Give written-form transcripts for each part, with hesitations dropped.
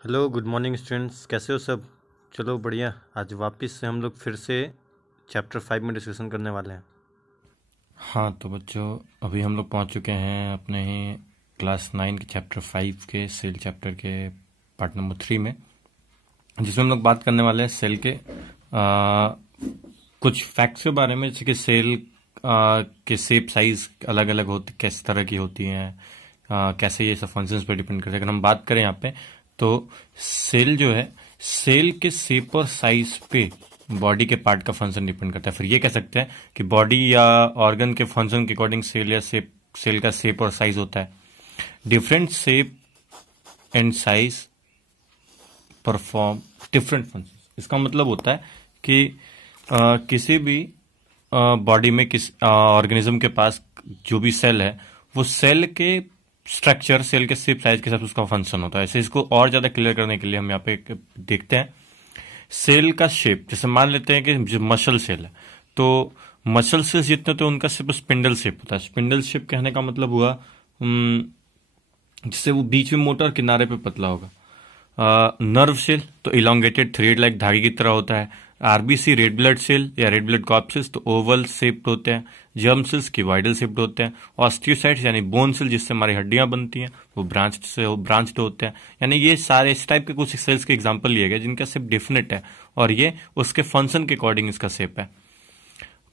Hello good morning students, कैसे हो सब। चलो बढ़िया। आज वापस से हम लोग फिर से चैप्टर 5 में डिस्कशन करने वाले हैं। हाँ तो बच्चों, अभी हम लोग पहुंच चुके हैं अपने ही क्लास 9 के चैप्टर 5 के सेल चैप्टर के पार्ट नंबर 3 में, जिसमें हम लोग बात करने वाले हैं सेल के कुछ फैक्ट्स के बारे में, जैसे कि सेल के शेप साइज अलग अलग होती, किस तरह की होती हैं, कैसे ये सब फंक्शंस पे डिपेंड करते हैं। अगर हम बात करें यहाँ पे तो सेल जो है, सेल के शेप और साइज पे बॉडी के पार्ट का फंक्शन डिपेंड करता है। फिर ये कह सकते हैं कि बॉडी या ऑर्गन के फंक्शन के अकॉर्डिंग सेल या सेल का शेप और साइज होता है। Different shape and size perform different function. इसका मतलब होता है कि किसी भी बॉडी में किस ऑर्गेनिज्म के पास जो भी सेल है, वो सेल के स्ट्रक्चर, सेल के शेप साइज के साथ उसका फंक्शन होता है। ऐसे इसको और ज्यादा क्लियर करने के लिए हम यहाँ पे देखते हैं सेल का शेप। जैसे मान लेते हैं कि जो मसल सेल है, तो मसल सेल्स जितने तो उनका सिर्फ स्पिंडल शेप होता है। स्पिंडल शेप कहने का मतलब हुआ जिससे वो बीच में मोटा और किनारे पे पतला होगा। नर्व सेल तो इलोंगेटेड थ्रेड लाइक धागे की तरह होता है। आरबीसी रेड ब्लड सेल या रेड ब्लड कॉर्पसेल्स तो ओवल शेप्ड होते हैं। जर्म सेल्स क्यूबॉइडल शेप्ड होते हैं। ऑस्टियोसाइट्स यानी बोन सेल जिससे हमारी हड्डियां बनती हैं, वो ब्रांच्ड होते हैं। यानी ये सारे इस टाइप के कुछ सेल्स के एग्जांपल लिए गए जिनका शेप डिफिनिट है और ये उसके फंक्शन के अकॉर्डिंग इसका शेप है।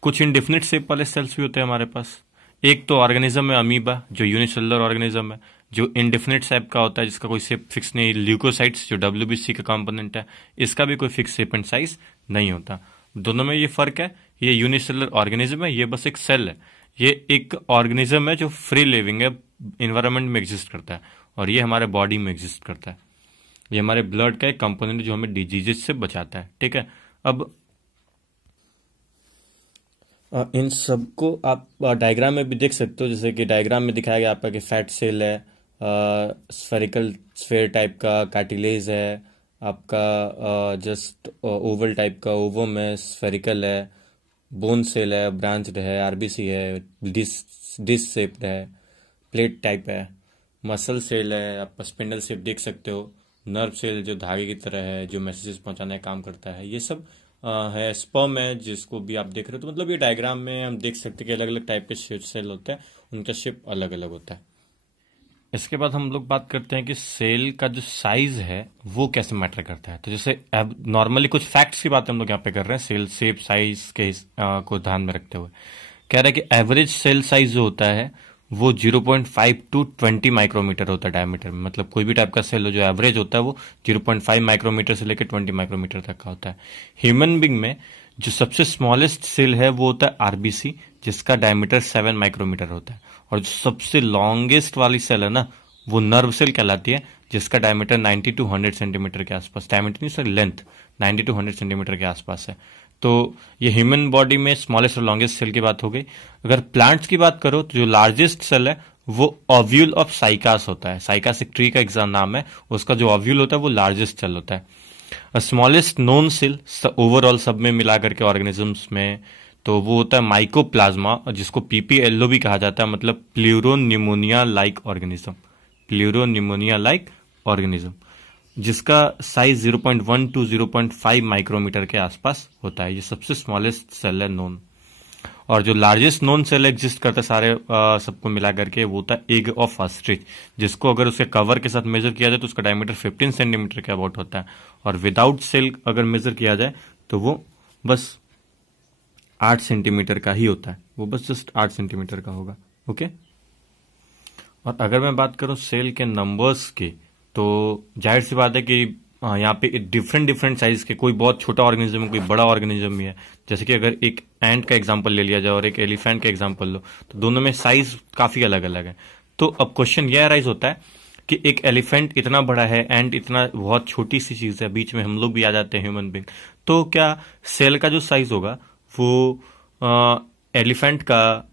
कुछ इनडिफिनिट शेप वाले सेल्स भी होते हैं हमारे पास। एक तो ऑर्गेनिज्म है अमीबा, जो यूनिसेलुलर ऑर्गेनिज्म है, जो इनडिफिनिट शेप का होता है, जिसका कोई शेप फिक्स नहीं। ल्यूकोसाइट्स जो डब्ल्यूबीसी का कंपोनेंट है, इसका भी कोई फिक्स शेप एंड साइज नहीं होता। दोनों में ये फर्क है। ये यूनिसेलुलर ऑर्गेनिज्म है, ये बस एक सेल है। ये एक ऑर्गेनिज्म है जो फ्री लिविंग है, इन्वायरमेंट में एग्जिस्ट करता है, और ये हमारे बॉडी में एग्जिस्ट करता है। ये हमारे ब्लड का एक कंपोनेंट जो हमें डिजीजेस से बचाता है। ठीक है, अब इन सबको आप डायग्राम में भी देख सकते हो। जैसे कि डायग्राम में दिखाया गया आपका कि फैट सेल है, स्फेरिकल स्फेयर टाइप का कार्टिलेज है, आपका जस्ट ओवल टाइप का ओवम है, स्फेरिकल है, बोन सेल है, ब्रांच्ड है, आरबीसी है, डिस शेप्ड है, प्लेट टाइप है, मसल सेल है, आप स्पिंडल शेप देख सकते हो, नर्व सेल जो धागे की तरह है, जो मैसेजेस पहुंचाने का काम करता है, ये सब है। स्पर्म है जिसको भी आप देख रहे हो। तो मतलब ये डायग्राम में हम देख सकते हैं कि अलग अलग टाइप के सेल होते हैं, उनका शेप अलग अलग होता है। इसके बाद हम लोग बात करते हैं कि सेल का जो साइज है वो कैसे मैटर करता है। तो जैसे नॉर्मली कुछ फैक्ट्स की बात हम लोग यहाँ पे कर रहे हैं सेल शेप साइज के को ध्यान में रखते हुए। कह रहे हैं कि एवरेज सेल साइज जो होता है वो 0.5 टू 20 माइक्रोमीटर होता है डायमीटर में। मतलब कोई भी टाइप का सेल हो जो एवरेज होता है वो 0.5 माइक्रोमीटर से लेकर 20 माइक्रोमीटर तक का होता है। ह्यूमन बींग में जो सबसे स्मॉलेस्ट सेल है वो होता है आरबीसी, जिसका डायमीटर 7 माइक्रोमीटर होता है। और जो सबसे लॉन्गेस्ट वाली सेल है ना, वो नर्व सेल कहलाती है, जिसका डायमीटर 90 टू 100 सेंटीमीटर के आसपास, डायमीटर नहीं सर, लेंथ 90 टू 100 सेंटीमीटर के आसपास है। तो ये ह्यूमन बॉडी में स्मॉलेस्ट और लॉन्गेस्ट सेल की बात हो गई। अगर प्लांट्स की बात करो तो जो लार्जेस्ट सेल है वो ओव्यूल ऑफ साइकास होता है। साइकास एक ट्री का एग्जाम नाम है, उसका जो ओव्यूल होता है वो लार्जेस्ट सेल होता है। स्मॉलेस्ट नोन सेल ओवरऑल सब में मिला करके ऑर्गेनिजम्स में, तो वो होता है माइकोप्लाज्मा, जिसको पीपीएलओ भी कहा जाता है, मतलब प्लूरोन्यूमोनिया लाइक ऑर्गेनिज्म। प्लूरोन्यूमोनिया लाइक ऑर्गेनिज्म, जिसका साइज 0.1 टू 0.5 माइक्रोमीटर के आसपास होता है। ये सबसे स्मॉलेस्ट सेल है नोन। और जो लार्जेस्ट नोन सेल एग्जिस्ट करता है सारे सबको मिला करके, वो होता है एग ऑफ ऑस्ट्रिच, जिसको अगर उसके कवर के साथ मेजर किया जाए तो उसका डायमीटर 15 सेंटीमीटर के अबाउट होता है। और विदाउट सेल अगर मेजर किया जाए तो वो बस 8 सेंटीमीटर का ही होता है, वो बस जस्ट 8 सेंटीमीटर का होगा। ओके, और अगर मैं बात करूं सेल के नंबर्स की, तो जाहिर सी बात है कि यहाँ पे डिफरेंट डिफरेंट साइज के, कोई बहुत छोटा ऑर्गेनिज्म है, कोई बड़ा ऑर्गेनिज्म भी है। जैसे कि अगर एक एंट का एग्जांपल ले लिया जाए और एक एलिफेंट का एग्जांपल लो, तो दोनों में साइज काफी अलग अलग है। तो अब क्वेश्चन यह अराइज होता है कि एक एलिफेंट इतना बड़ा है, एंट इतना बहुत छोटी सी चीज है, बीच में हम लोग भी आ जाते हैं ह्यूमन बींग, तो क्या सेल का जो साइज होगा वो एलिफेंट का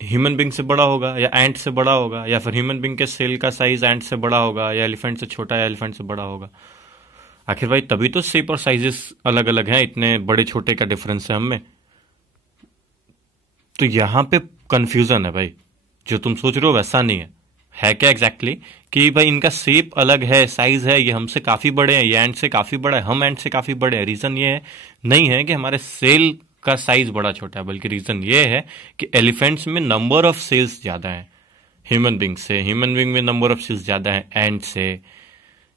ह्यूमन बींग से बड़ा होगा या एंट से बड़ा होगा, या फिर ह्यूमन बींग के सेल का साइज एंट से बड़ा होगा, या एलिफेंट से छोटा या एलिफेंट से बड़ा होगा? आखिर भाई तभी तो शेप और साइजेस अलग अलग हैं, इतने बड़े छोटे का डिफरेंस है हमें। तो यहां पे कंफ्यूजन है भाई, जो तुम सोच रहे हो वैसा नहीं है। है क्या एग्जैक्टली कि भाई इनका शेप अलग है, साइज है, ये हमसे काफी बड़े हैं, ये एंट से काफी बड़ा है, हम एंट से काफी बड़े हैं। रीजन ये है नहीं है कि हमारे सेल का साइज बड़ा छोटा है, बल्कि रीजन ये है कि एलिफेंट्स में नंबर ऑफ सेल्स ज्यादा है ह्यूमन बींग से, ह्यूमन बींग में नंबर ऑफ सेल्स ज्यादा है एंट से।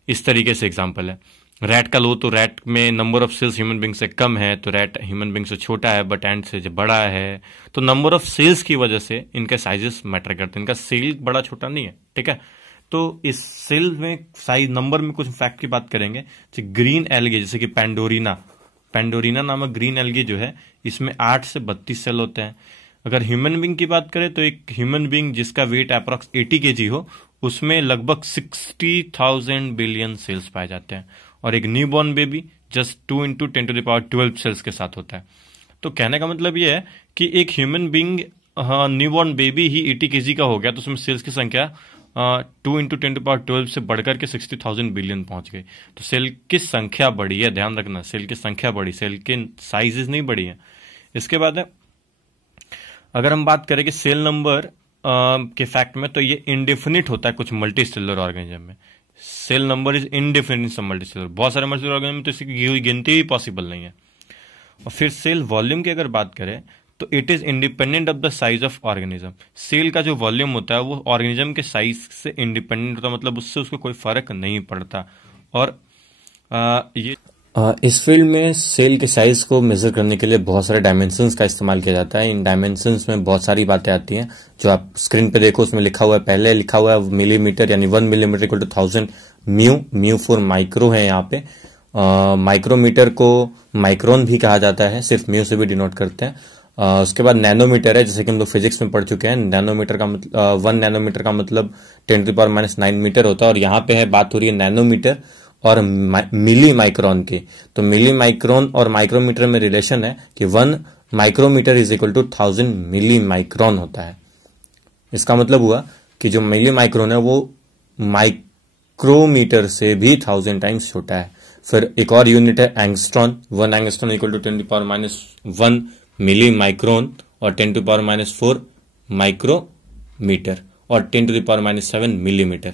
इस तरीके से एग्जाम्पल है। रैट का लो तो रैट में number of cells human being से कम है, तो रैट ह्यूमन बींग से छोटा है, बट एंट से बड़ा है। तो नंबर ऑफ सेल्स की वजह से इनके साइजेस मैटर करते हैं, इनका सेल बड़ा छोटा नहीं है, ठीक है। तो इस सेल में साइज नंबर में कुछ फैक्ट की बात करेंगे। ग्रीन एल्गे जैसे कि पेंडोरिना नामक ग्रीन एल्गे जो है, इसमें 8 से 32 सेल होते हैं। अगर ह्यूमन बींग की बात करें तो एक ह्यूमन बींग जिसका वेट अप्रॉक्स 80 kg हो, उसमें लगभग 60,000 बिलियन सेल्स पाए जाते हैं। और एक न्यूबॉर्न बेबी जस्ट 2 × 10⁻12 सेल्स के साथ होता है। तो कहने का मतलब यह है कि एक ह्यूमन बींग न्यूबॉर्न बेबी ही 80 kg का हो गया, तो उसमें सेल्स की संख्या 2 × 10⁻12 से बढ़कर के 60,000 बिलियन पहुंच गई। तो सेल की संख्या बढ़ी है, ध्यान रखना, सेल की संख्या बढ़ी, सेल के साइजेस नहीं बढ़ी है। इसके बाद है, अगर हम बात करें कि सेल नंबर के फैक्ट में, तो ये इंडेफिनिट होता है कुछ मल्टीसेलुलर ऑर्गेनिज्म में। Cell number is indefinite some multicellular, बहुत सारे मल्टीसेलुलर ऑर्गेनिज्म में तो इसकी गिनती ही पॉसिबल नहीं है। और फिर सेल वॉल्यूम की अगर बात करें तो it is independent of the size of organism. Cell का जो वॉल्यूम होता है वो ऑर्गेनिज्म के साइज से इंडिपेंडेंट होता है, मतलब उससे उसको कोई फर्क नहीं पड़ता। और ये इस फील्ड में सेल के साइज को मेजर करने के लिए बहुत सारे डायमेंशंस का इस्तेमाल किया जाता है। इन डायमेंशंस में बहुत सारी बातें आती हैं, जो आप स्क्रीन पे देखो उसमें लिखा हुआ है। पहले लिखा हुआ है मिलीमीटर, यानी 1 millimetre equal to 1000 mu for micro है यहाँ पे। माइक्रोमीटर को माइक्रोन भी कहा जाता है, सिर्फ म्यू से भी डिनोट करते हैं। उसके बाद नैनोमीटर है, जैसे कि हम लोग फिजिक्स में पढ़ चुके हैं। नैनोमीटर का मतलब 1 नैनोमीटर का मतलब 10⁻⁻9 मीटर होता है। और यहाँ पे है बात हो रही है नैनोमीटर और मिली माइक्रोन की। तो मिली माइक्रोन और माइक्रोमीटर में रिलेशन है कि 1 micrometre is equal to 1000 milli micron होता है। इसका मतलब हुआ कि जो मिली माइक्रोन है वो माइक्रोमीटर से भी 1000 टाइम्स छोटा है। फिर एक और यूनिट है angstrom. 1 angstrom equal to 10⁻⁻1 milli micron और 10⁻⁴ माइक्रोमीटर और 10⁻⁷ millimetre.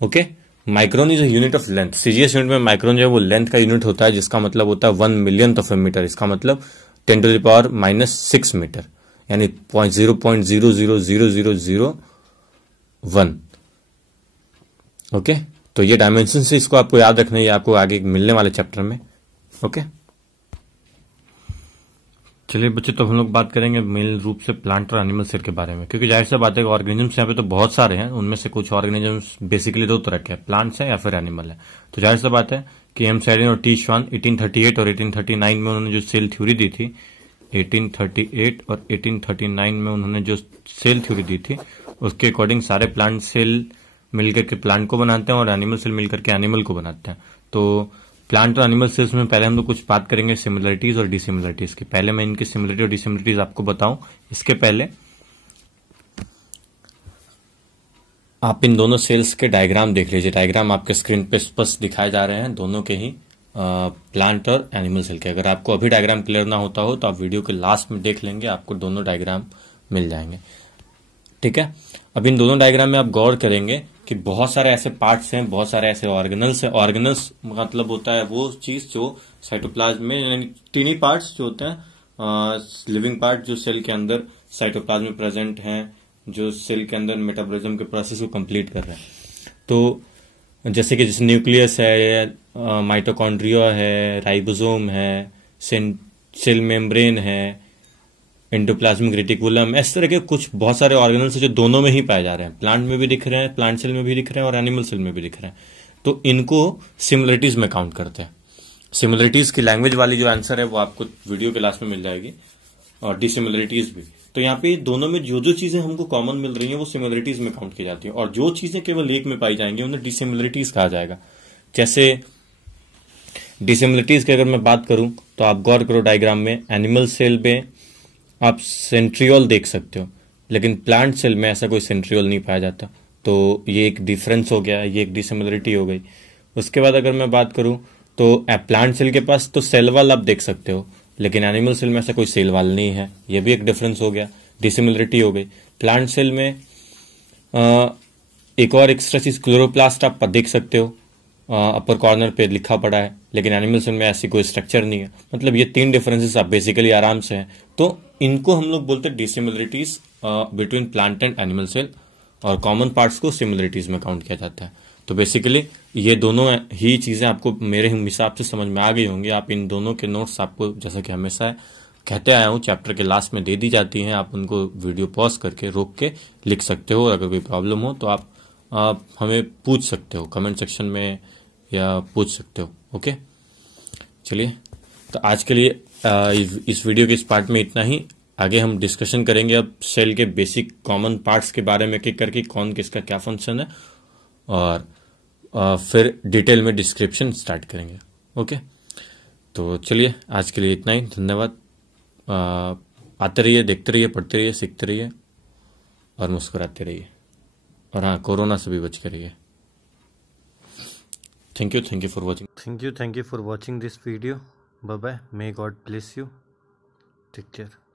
Okay, micron is a unit of length. CGS unit में माइक्रोन जो है वो लेंथ का यूनिट होता है, जिसका मतलब होता है 1 मिलियंथ ऑफ ए मीटर। इसका मतलब 10⁻⁻6 मीटर, यानी 0.0000001। ओके, तो ये डायमेंशन से इसको आपको याद रखना है, आपको आगे मिलने वाले चैप्टर में। ओके, चलिए बच्चे, तो हम लोग बात करेंगे मेन रूप से प्लांट और एनिमल सेल के बारे में, क्योंकि जाहिर सी बात है ऑर्गेनिजम्स यहाँ पे तो बहुत सारे हैं। उनमें से कुछ ऑर्गेनिजम्स बेसिकली 2 तरह के हैं, प्लांट्स हैं या फिर एनिमल है। तो जाहिर सी बात है कि एम सैडिन और टी श्वान 1838 और 1839 में उन्होंने जो सेल थ्योरी दी थी, 1838 और 1839 में उन्होंने जो सेल थ्योरी दी थी, उसके अकॉर्डिंग सारे प्लांट सेल मिलकर के प्लांट को बनाते हैं और एनिमल सेल मिलकर के एनिमल को बनाते हैं। तो प्लांट और एनिमल सेल्स में पहले हम लोग कुछ बात करेंगे सिमिलरिटीज और डिसिमिलरिटीज की। पहले मैं इनकी सिमिलरिटी और डिसिमिलरिटीज आपको बताऊं, इसके पहले आप इन दोनों सेल्स के डायग्राम देख लीजिए। डायग्राम आपके स्क्रीन पे स्पष्ट दिखाए जा रहे हैं, दोनों के ही प्लांट और एनिमल सेल के। अगर आपको अभी डायग्राम क्लियर ना होता हो तो आप वीडियो के लास्ट में देख लेंगे, आपको दोनों डायग्राम मिल जाएंगे। ठीक है, अब इन दोनों डायग्राम में आप गौर करेंगे कि बहुत सारे ऐसे पार्ट्स हैं, बहुत सारे ऐसे ऑर्गेनल्स हैं। ऑर्गेनल्स मतलब होता है वो चीज जो साइटोप्लाज्म में, यानी टीनी पार्ट्स जो होते हैं, लिविंग पार्ट जो सेल के अंदर साइटोप्लाज्म में प्रेजेंट हैं, जो सेल के अंदर मेटाबॉलिज्म के प्रोसेस को कंप्लीट कर रहे हैं। तो जैसे न्यूक्लियस है, माइटोकॉन्ड्रिया है, राइबोसोम है, सेल मेम्ब्रेन है, एंडोप्लाज्मिक रेटिकुलम, इस तरह के कुछ बहुत सारे ऑर्गेनल्स जो दोनों में ही पाए जा रहे हैं। प्लांट में भी दिख रहे हैं, प्लांट सेल में भी दिख रहे हैं और एनिमल सेल में भी दिख रहे हैं। तो इनको सिमिलरिटीज में काउंट करते हैं। सिमिलरिटीज की लैंग्वेज वाली जो आंसर है वो आपको वीडियो के लास्ट में मिल जाएगी, और डिसिमिलरिटीज भी। तो यहाँ पे दोनों में जो जो चीजें हमको कॉमन मिल रही हैं वो सिमिलरिटीज में काउंट की जाती है, और जो चीजें केवल एक में पाई जाएंगी उन्हें डिसिमिलरिटीज कहा जाएगा। जैसे डिसिमिलरिटीज की अगर मैं बात करूं तो आप गौर करो, डायग्राम में एनिमल सेल में आप सेंट्रियोल देख सकते हो, लेकिन प्लांट सेल में ऐसा कोई सेंट्रियोल नहीं पाया जाता। तो ये एक डिफरेंस हो गया, ये एक डिसिमिलरिटी हो गई। उसके बाद अगर मैं बात करूं तो प्लांट सेल के पास तो सेल वॉल आप देख सकते हो, लेकिन एनिमल सेल में ऐसा कोई सेल वॉल नहीं है, ये भी एक डिफरेंस हो गया, डिसिमिलरिटी हो गई। प्लांट सेल में एक और एक्स्ट्रा चीज, क्लोरोप्लास्ट आप देख सकते हो अपर कॉर्नर पे लिखा पड़ा है, लेकिन एनिमल सेल में ऐसी कोई स्ट्रक्चर नहीं है। मतलब ये 3 डिफरेंसेस आप बेसिकली आराम से हैं। तो इनको हम लोग बोलते हैं dissimilarities between plant and animal cell, और कॉमन पार्ट्स को सिमिलरिटीज में काउंट किया जाता है। तो बेसिकली ये दोनों ही चीजें आपको मेरे हिसाब से समझ में आ गई होंगी। आप इन दोनों के नोट्स आपको, जैसा कि हमेशा कहते आया हूं, चैप्टर के लास्ट में दे दी जाती हैं। आप उनको वीडियो पॉज करके रोक के लिख सकते हो। अगर कोई प्रॉब्लम हो तो आप हमें पूछ सकते हो कमेंट सेक्शन में, या पूछ सकते हो। ओके, चलिए, तो आज के लिए इस वीडियो के इस पार्ट में इतना ही। आगे हम डिस्कशन करेंगे अब सेल के बेसिक कॉमन पार्ट्स के बारे में, एक एक करके कौन किसका क्या फंक्शन है, और फिर डिटेल में डिस्क्रिप्शन स्टार्ट करेंगे। ओके, तो चलिए आज के लिए इतना ही। धन्यवाद। आते रहिए, देखते रहिए, पढ़ते रहिए, सीखते रहिए और मुस्कुराते रहिए। और हाँ, कोरोना से भी बच के रहिए। Thank you for watching. Thank you for watching this video. Bye bye. May God bless you. Take care.